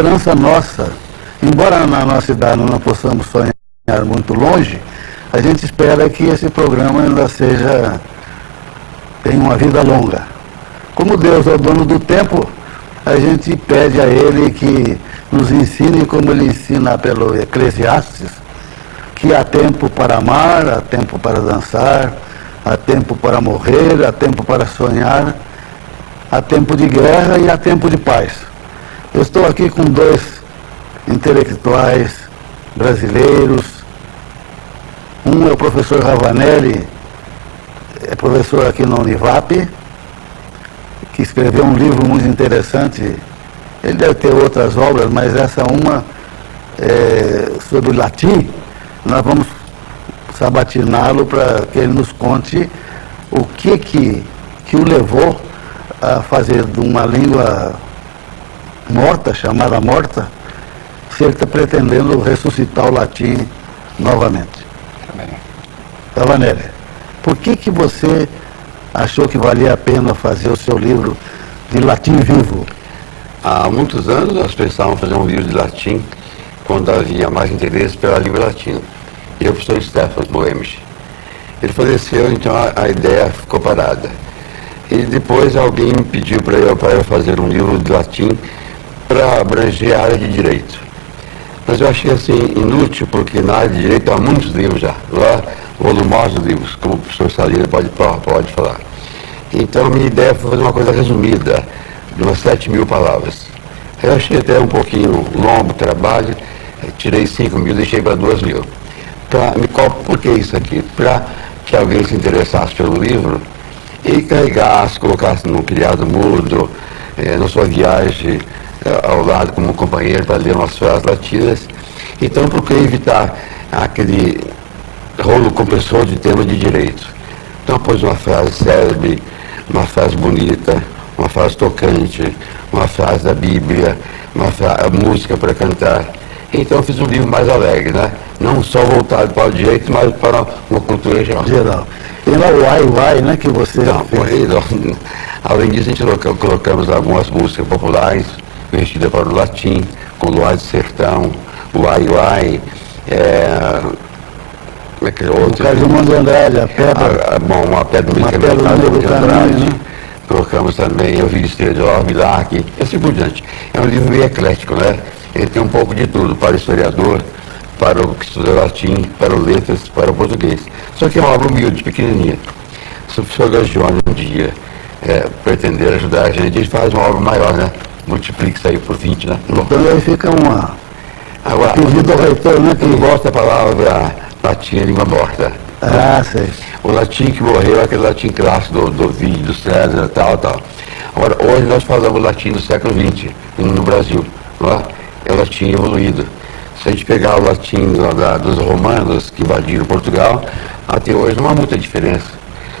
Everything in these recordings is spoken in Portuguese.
esperança nossa, embora na nossa idade não possamos sonhar muito longe, a gente espera que esse programa ainda tenha uma vida longa. Como Deus é o dono do tempo, a gente pede a Ele que nos ensine, como Ele ensina pelo Eclesiastes, que há tempo para amar, há tempo para dançar, há tempo para morrer, há tempo para sonhar, há tempo de guerra e há tempo de paz. Eu estou aqui com dois intelectuais brasileiros. Um é o professor Ravanelli, é professor aqui na Univap, que escreveu um livro muito interessante. Ele deve ter outras obras, mas essa uma é sobre o latim. Nós vamos sabatiná-lo para que ele nos conte o que o levou a fazer de uma língua morta, chamada morta, se ele está pretendendo ressuscitar o latim novamente. Ravanelli, por que você achou que valia a pena fazer o seu livro de latim vivo? Há muitos anos nós pensávamos fazer um livro de latim quando havia mais interesse pela língua latina. E o professor Stefan Moemis. Ele faleceu, então a ideia ficou parada. E depois alguém me pediu para eu fazer um livro de latim para abranger a área de direito. Mas eu achei assim inútil, porque na área de direito há muitos livros já, lá volumosos livros, como o professor Salina pode falar. Então a minha ideia foi fazer uma coisa resumida, de umas 7.000 palavras. Eu achei até um pouquinho longo o trabalho, tirei 5.000 e deixei para 2.000. Por que isso aqui? Para que alguém se interessasse pelo livro e carregasse, colocasse num criado mudo, na sua viagem ao lado como companheiro para ler umas frases latinas. Então procurei evitar aquele rolo compressor de tema de direito. Então pus uma frase célebre, uma frase bonita, uma frase tocante, uma frase da Bíblia, música para cantar. Então eu fiz um livro mais alegre, né? Não só voltado para o direito, mas para uma cultura geral. E lá o Uai, né, que você fez? Além disso, a gente colocamos algumas músicas populares, vestidas para o latim, com Luar de Sertão, Uai, como é que é outro? O Carlos de Andrade, a pedra. Uma pedra no meio do caminho, né? Colocamos também o Rio Estrela de Orbilac, e assim por diante. É um livro meio eclético, né? Ele tem um pouco de tudo, para o historiador, para o que estuda latim, para o letras, para o português. Só que é uma obra humilde, pequenininha. Se o professor Gagione um dia pretender ajudar a gente faz uma obra maior, né? Multiplica isso aí por 20, né? Então aí fica Agora, pedido ao reitor, né? Que não gosta da palavra latim, língua morta. Sei. O latim que morreu é aquele latim clássico do Ovídio, do César, tal. Agora, hoje nós falamos latim do século XX, no Brasil. Não é? É o latim evoluído. Se a gente pegar o latim dos romanos que invadiram Portugal, até hoje não há muita diferença.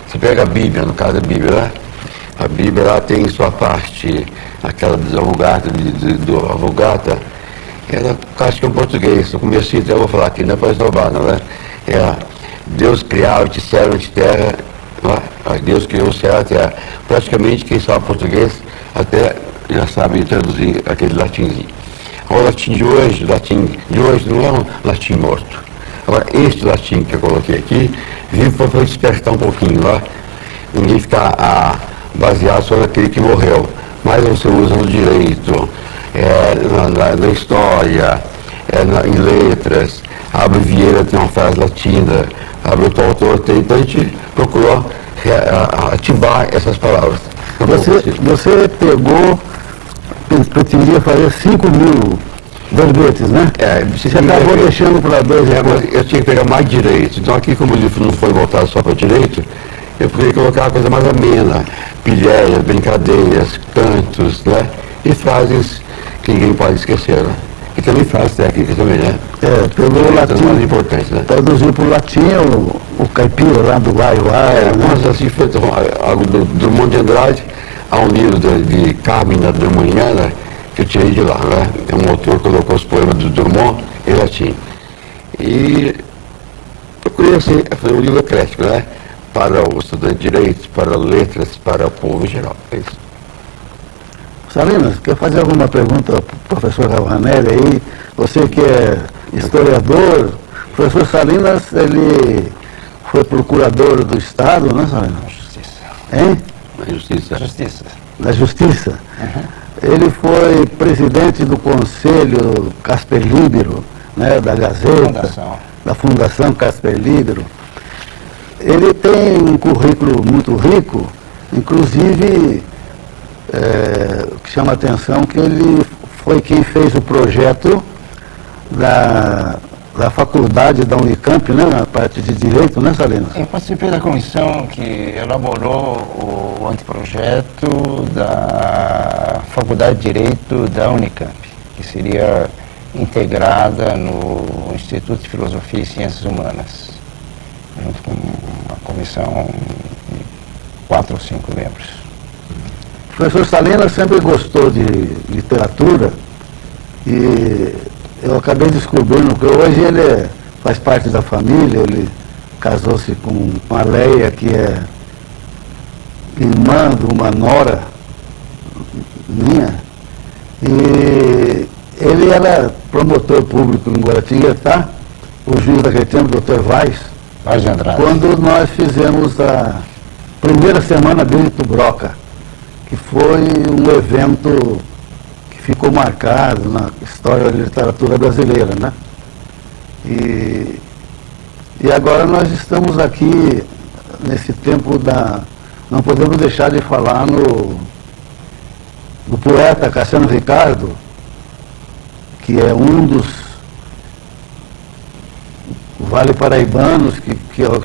Você pega a Bíblia, no caso da Bíblia, né? A Bíblia ela tem sua parte, aquela do Vulgata, ela acho que é um português. No começo até eu vou falar aqui, não é para esnobar, não é? Deus criava de céu e de terra, Deus criou o céu e a terra. Praticamente quem sabe português até já sabe traduzir aquele latimzinho. O latim de hoje não é um latim morto. Agora, este latim que eu coloquei aqui, vive para despertar um pouquinho lá. Ninguém ficar baseado só naquele que morreu. Mas você usa no direito, na história, em letras. Abre Vieira tem uma frase latina, Abre o autor tem. Então a gente procurou ativar essas palavras. Você pretendia fazer 5.000 verbetes, né? Você acabou deixando para 2. Eu tinha que pegar mais direito. Então aqui, como o livro não foi voltado só para direito, eu poderia colocar uma coisa mais amena, pilhérias, brincadeiras, cantos, né? E frases que ninguém pode esquecer, né? E também frases técnicas também, né? Pelo latim, mais importantes, né? Traduziu para o latim o caipira lá do Uai, mas assim foi algo do Drummond de Andrade. Há um livro de Carmina Drummondana que eu tirei de lá, né? Um autor colocou os poemas do Drummond em latim. E procurei assim, fazer um livro eclético, né? Para o estudante de direito, para letras, para o povo em geral. É isso. Salinas, quer fazer alguma pergunta ao professor Ravanelli aí? Você que é historiador, o professor Salinas, ele foi procurador do Estado, né, Salinas? Justiça. Hein? Justiça. Da Justiça. Ele foi presidente do Conselho Casper Libero, né, da Gazeta, da Fundação Casper Libero. Ele tem um currículo muito rico, inclusive, que chama a atenção que ele foi quem fez o projeto da faculdade da Unicamp, né, na parte de Direito, né, Salinas? Eu participei da comissão que elaborou o anteprojeto da Faculdade de Direito da Unicamp, que seria integrada no Instituto de Filosofia e Ciências Humanas, junto com uma comissão de 4 ou 5 membros. O professor Salinas sempre gostou de literatura e eu acabei descobrindo que hoje ele faz parte da família, ele casou-se com a Leia, que é irmã de uma nora minha, e ele era promotor público em Guaratinguetá, o juiz daquele tempo, o Dr. Vaz, quando nós fizemos a primeira semana Benito Broca, que foi um evento que ficou marcado na história da literatura brasileira, né? E agora nós estamos aqui nesse tempo não podemos deixar de falar do poeta Cassiano Ricardo, que é um dos vale paraibanos que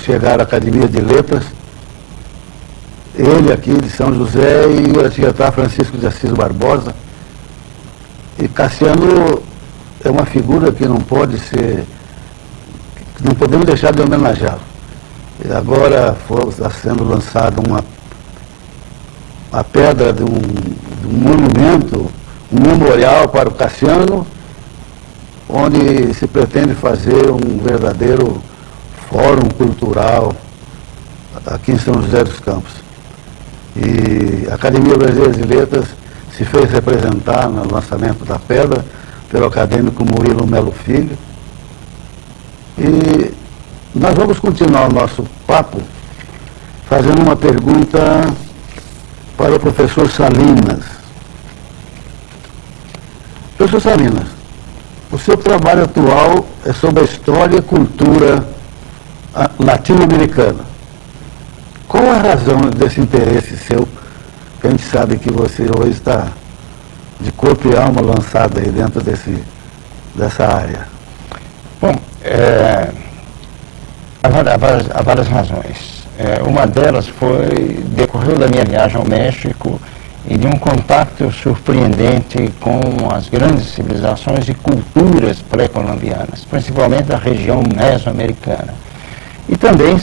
chegaram à Academia de Letras. Ele aqui de São José e em Guaratinguetá, Francisco de Assis Barbosa. E Cassiano é uma figura que não podemos deixar de homenageá-lo. E agora está sendo lançada a pedra de um monumento, um memorial para o Cassiano, onde se pretende fazer um verdadeiro fórum cultural aqui em São José dos Campos. E a Academia Brasileira de Letras se fez representar no lançamento da pedra pelo acadêmico Murilo Melo Filho. E nós vamos continuar o nosso papo fazendo uma pergunta para o professor Salinas. Professor Salinas, o seu trabalho atual é sobre a história e cultura latino-americana. Qual a razão desse interesse seu, que a gente sabe que você hoje está de corpo e alma lançado aí dentro dessa área? Bom, há várias razões. Uma delas decorreu da minha viagem ao México e de um contato surpreendente com as grandes civilizações e culturas pré-colombianas, principalmente da região mesoamericana. E também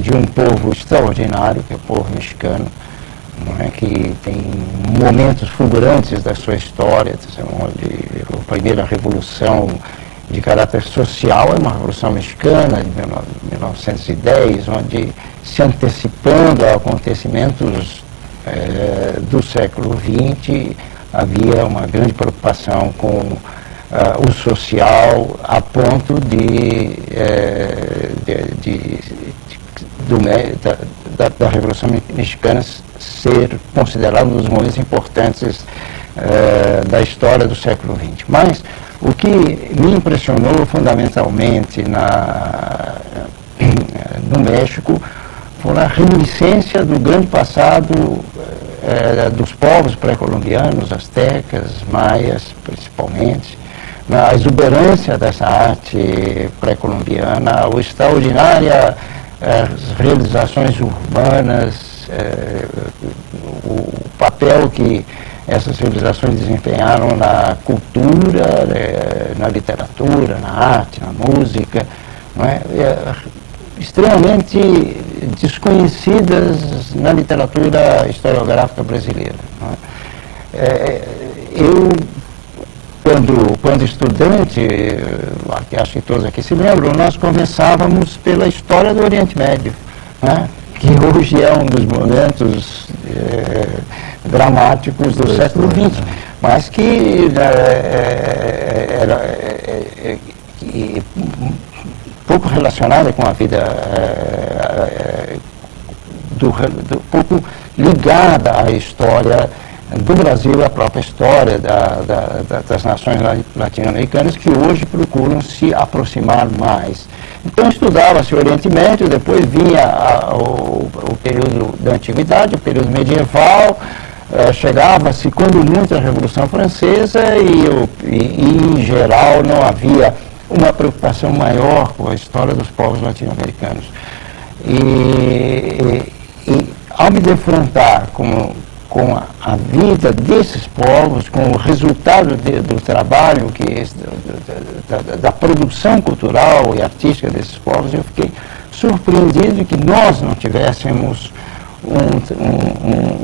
de um povo extraordinário, que é o povo mexicano, não é? Que tem momentos fulgurantes da sua história. A primeira revolução de caráter social é uma revolução mexicana de 1910, onde, se antecipando a acontecimentos do século XX, havia uma grande preocupação com o social, a ponto da Revolução Mexicana ser considerado um dos momentos importantes da história do século XX. Mas o que me impressionou fundamentalmente no México foi a reminiscência do grande passado dos povos pré-colombianos, astecas, maias principalmente, a exuberância dessa arte pré-colombiana, a extraordinária realizações urbanas, o papel que essas civilizações desempenharam na cultura, na literatura, na arte, na música, não é? Extremamente desconhecidas na literatura historiográfica brasileira. Não é? Eu, quando estudante, acho que todos aqui se lembram, nós começávamos pela história do Oriente Médio, né? que hoje é um dos momentos dramáticos do século XX, mas que era pouco relacionada com a vida, pouco ligada à história do Brasil, à própria história das nações latino-americanas, que hoje procuram se aproximar mais. Então estudava-se o Oriente Médio, depois vinha o período da Antiguidade, o período medieval, chegava-se quando muito a Revolução Francesa e, em geral, não havia uma preocupação maior com a história dos povos latino-americanos. E ao me defrontar com a vida desses povos, com o resultado do trabalho, da produção cultural e artística desses povos, eu fiquei surpreendido de que nós não tivéssemos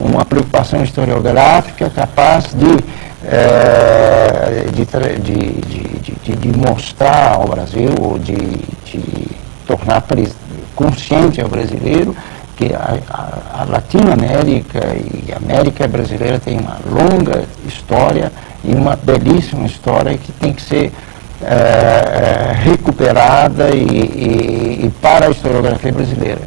uma preocupação historiográfica capaz de mostrar ao Brasil, ou de tornar consciente ao brasileiro que a Latinoamérica e a América brasileira tem uma longa história e uma belíssima história que tem que ser recuperada e para a historiografia brasileira.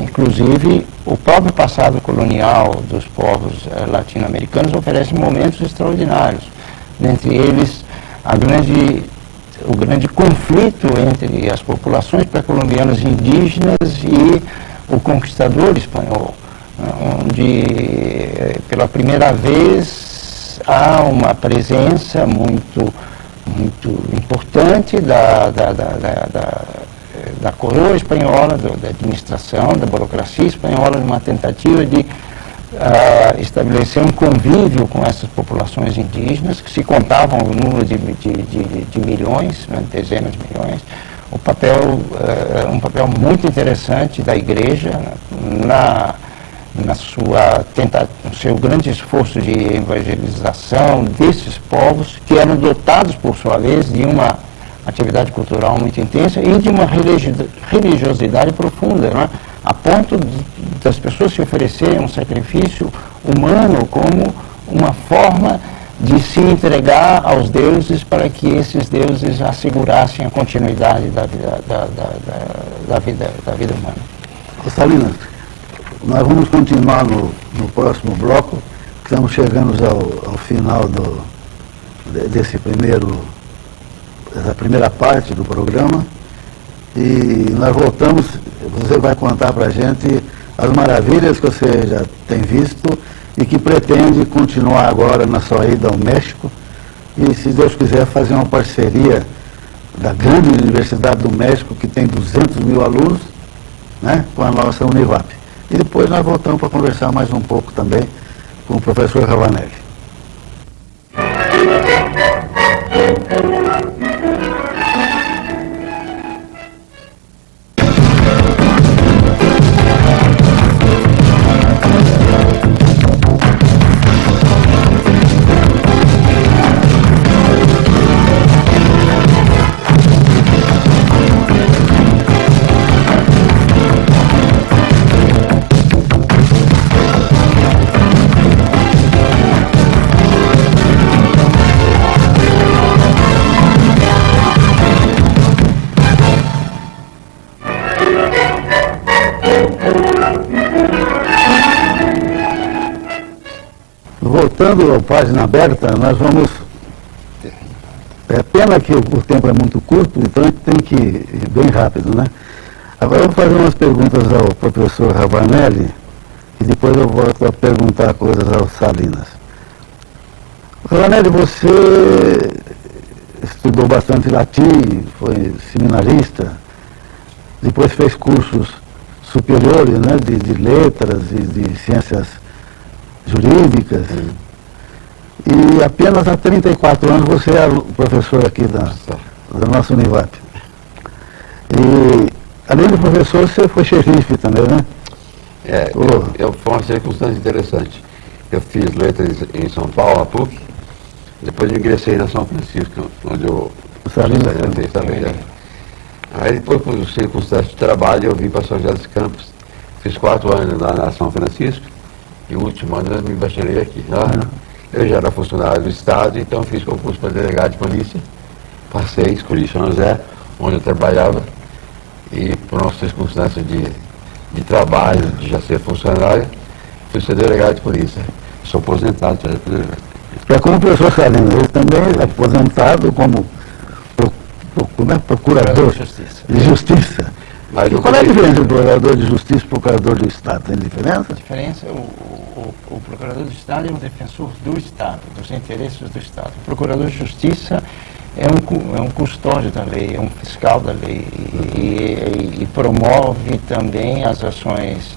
Inclusive, o próprio passado colonial dos povos latino-americanos oferece momentos extraordinários. Dentre eles, o grande conflito entre as populações pré-colombianas indígenas e o conquistador espanhol, onde, pela primeira vez, há uma presença muito importante da coroa espanhola, da administração, da burocracia espanhola, numa tentativa de estabelecer um convívio com essas populações indígenas, que se contavam o número de milhões, dezenas de milhões. Um papel muito interessante da Igreja no seu grande esforço de evangelização desses povos, que eram dotados, por sua vez, de uma atividade cultural muito intensa e de uma religiosidade profunda, né? A ponto das pessoas se oferecerem um sacrifício humano como uma forma de se entregar aos deuses para que esses deuses assegurassem a continuidade da vida humana. Salinas, nós vamos continuar no próximo bloco. Estamos chegando ao final dessa primeira parte do programa, e nós voltamos. Você vai contar para a gente as maravilhas que você já tem visto e que pretende continuar agora na sua ida ao México, e, se Deus quiser, fazer uma parceria da grande Universidade do México, que tem 200 mil alunos, né, com a nossa Univap. E depois nós voltamos para conversar mais um pouco também com o professor Ravanelli. Voltando à página aberta, nós vamos... É pena que o tempo é muito curto, então a gente tem que ir bem rápido, né? Agora eu vou fazer umas perguntas ao professor Ravanelli e depois eu volto a perguntar coisas ao Salinas. Ravanelli, você estudou bastante latim, foi seminarista, depois fez cursos superiores, né, de letras e de ciências jurídicas. E apenas há 34 anos você é professor aqui da nossa Univap. E, além de professor, você foi xerife também, né? Foi uma circunstância interessante. Eu fiz letras em São Paulo, na PUC, depois eu ingressei na São Francisco, onde eu também. Aí depois, por circunstâncias de trabalho, eu vim para São José dos Campos Fiz 4 anos lá na São Francisco e o último ano eu me bacharelei aqui. Eu já era funcionário do Estado, então fiz concurso para delegado de polícia. Passei, escolhi São José, onde eu trabalhava, e por uma circunstância de trabalho, de já ser funcionário, fui ser delegado de polícia. Sou aposentado, já É como o professor Salino, ele também é aposentado como procurador de justiça. Mas E qual é a diferença do procurador de justiça e procurador do Estado? Tem diferença? A diferença, o procurador do Estado é um defensor do Estado, dos interesses do Estado. O procurador de justiça é um custódio da lei, é um fiscal da lei e promove também as ações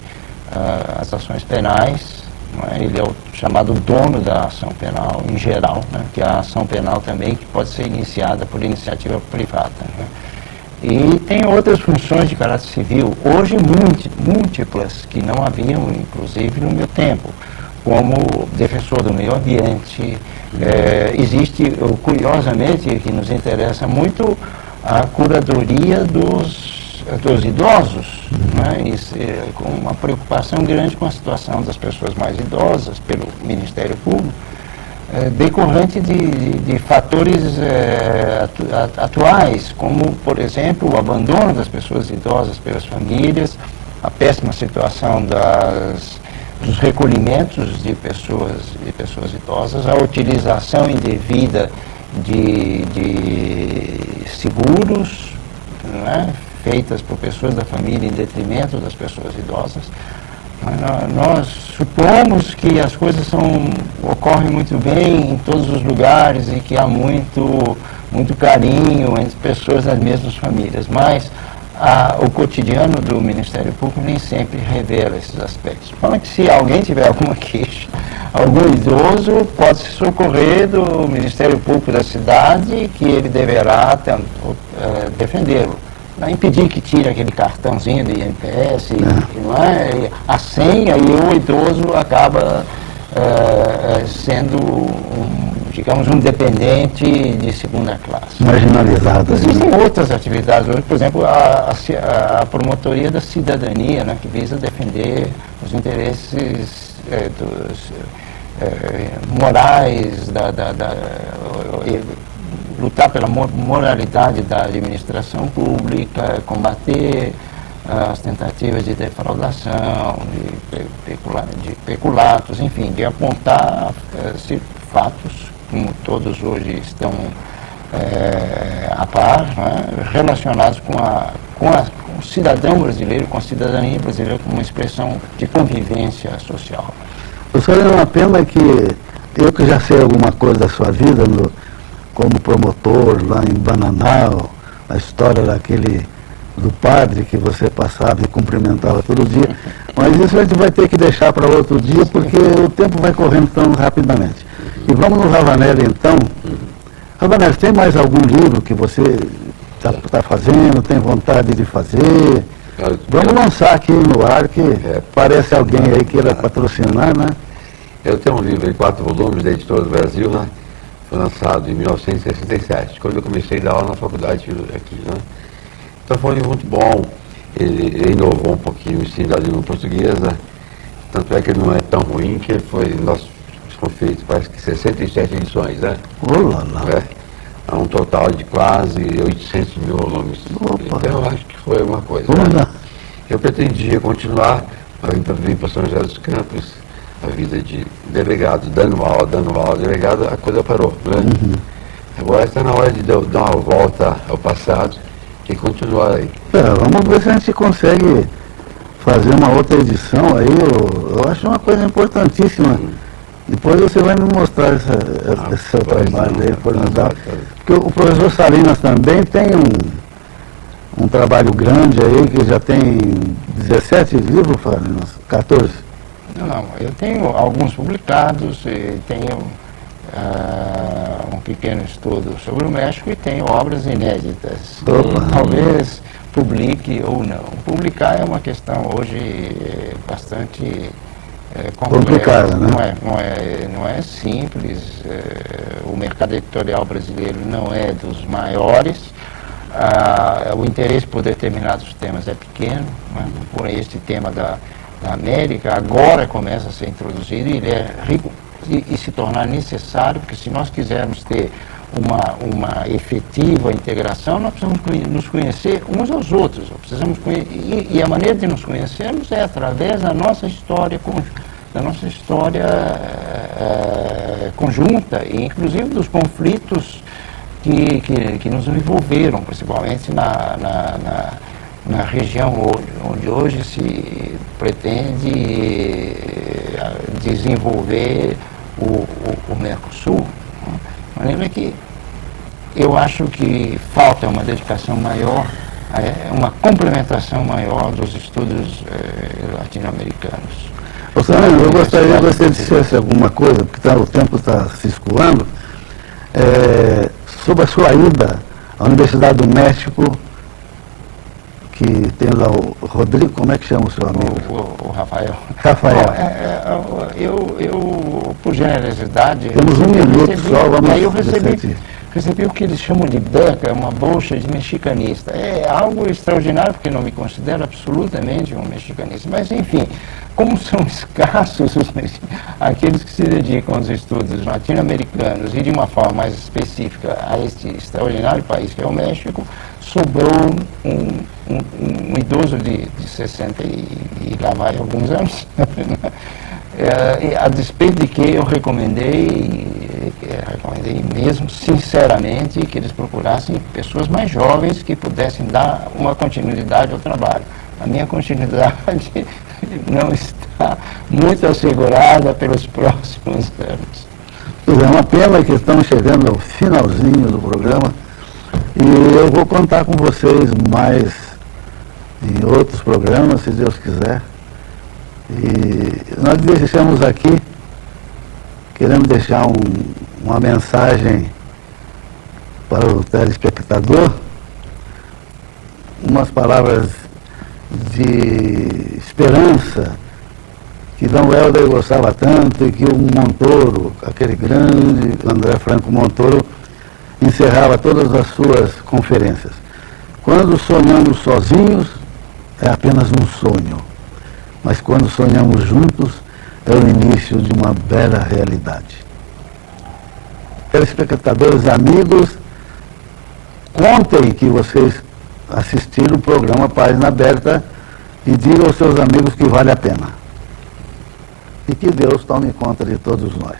penais. Ele é o chamado dono da ação penal em geral, né? Que é a ação penal também que pode ser iniciada por iniciativa privada. Né? E tem outras funções de caráter civil, hoje múltiplas, que não haviam, inclusive, no meu tempo, como defensor do meio ambiente. Existe, curiosamente, que nos interessa muito, a curadoria dos idosos, né? Com uma preocupação grande com a situação das pessoas mais idosas pelo Ministério Público, decorrente de fatores atuais, como, por exemplo, o abandono das pessoas idosas pelas famílias, a péssima situação dos recolhimentos de pessoas idosas, a utilização indevida de seguros, né, feitas por pessoas da família em detrimento das pessoas idosas. Nós supomos que as coisas ocorrem muito bem em todos os lugares e que há muito carinho entre pessoas das mesmas famílias, mas o cotidiano do Ministério Público nem sempre revela esses aspectos. Fala que se alguém tiver alguma queixa, algum idoso, pode se socorrer do Ministério Público da cidade, que ele deverá defendê-lo. Não impedir que tire aquele cartãozinho do INPS, não é? A senha, e o idoso acaba sendo, digamos, um dependente de segunda classe. Marginalizado. Existem outras atividades hoje, por exemplo, a promotoria da cidadania, né, que visa defender os interesses morais, lutar pela moralidade da administração pública, combater as tentativas de defraudação, de peculatos, enfim, de apontar fatos, como todos hoje estão a par, né, relacionados com o cidadão brasileiro, com a cidadania brasileira como uma expressão de convivência social. Professor, é uma pena que eu que já sei alguma coisa da sua vida, como promotor lá em Bananal, a história do padre que você passava e cumprimentava todo dia, mas isso a gente vai ter que deixar para outro dia, porque o tempo vai correndo tão rapidamente. E vamos no Ravanelli então. Ravanelli, tem mais algum livro que você está fazendo, tem vontade de fazer? Vamos lançar aqui no ar, que parece alguém aí que queira patrocinar, né? Eu tenho um livro em 4 volumes da Editora do Brasil, né? Foi lançado em 1967, quando eu comecei a dar aula na faculdade aqui, né? Então foi um livro muito bom, ele inovou um pouquinho o ensino da língua portuguesa, tanto é que ele não é tão ruim, que nós fomos feitos, parece que 67 edições, né? Olá. É um total de quase 800 mil volumes. Opa. Então eu acho que foi uma coisa. Né? Eu pretendia continuar a vir para São José dos Campos, a vida de delegado, dando aula, delegado, a coisa parou, né? Agora está na hora de dar uma volta ao passado e continuar aí. Vamos ver se a gente consegue fazer uma outra edição aí, eu acho uma coisa importantíssima. Depois você vai me mostrar esse seu trabalho aí, formidável. Porque o professor Salinas também tem um trabalho grande aí, que já tem 17 livros, Salinas, 14. Não, eu tenho alguns publicados, tenho um pequeno estudo sobre o México e tenho obras inéditas. Talvez publique ou não. Publicar é uma questão hoje bastante complicada, né? Não é simples. O mercado editorial brasileiro não é dos maiores. o interesse por determinados temas é pequeno, né? Por este tema da América agora começa a ser introduzido e ele é rico e se tornar necessário, porque se nós quisermos ter uma efetiva integração, nós precisamos nos conhecer uns aos outros. Precisamos e a maneira de nos conhecermos é através da nossa história conjunta, e inclusive dos conflitos que nos envolveram, principalmente na região onde hoje se pretende desenvolver o Mercosul. De maneira que eu acho que falta uma dedicação maior, uma complementação maior dos estudos latino-americanos. Fernando, eu gostaria que você dissesse alguma coisa, porque o tempo está se escoando, sobre a sua ida à Universidade do México, que tem lá o Rodrigo, como é que chama o seu amigo? O Rafael. Rafael. Bom, eu, por generosidade... Temos um minuto só, vamos... Aí eu recebi o que eles chamam de beca, uma bolsa de mexicanista. É algo extraordinário, porque não me considero absolutamente um mexicanista. Mas, enfim, como são escassos aqueles que se dedicam aos estudos latino-americanos e de uma forma mais específica a este extraordinário país que é o México, sobrou um idoso de 60 e lá vai alguns anos, a despeito de que eu recomendei mesmo, sinceramente, que eles procurassem pessoas mais jovens que pudessem dar uma continuidade ao trabalho. A minha continuidade não está muito assegurada pelos próximos anos. É uma pena que estamos chegando ao finalzinho do programa e eu vou contar com vocês mais em outros programas, se Deus quiser. E nós deixamos aqui, queremos deixar uma mensagem para o telespectador, umas palavras de esperança que Dom Helder gostava tanto e que o Montoro, aquele grande André Franco Montoro, encerrava todas as suas conferências. Quando sonhamos sozinhos, é apenas um sonho. Mas quando sonhamos juntos, é o início de uma bela realidade. Telespectadores, amigos, contem que vocês assistiram o programa Página Aberta e digam aos seus amigos que vale a pena. E que Deus tome conta de todos nós.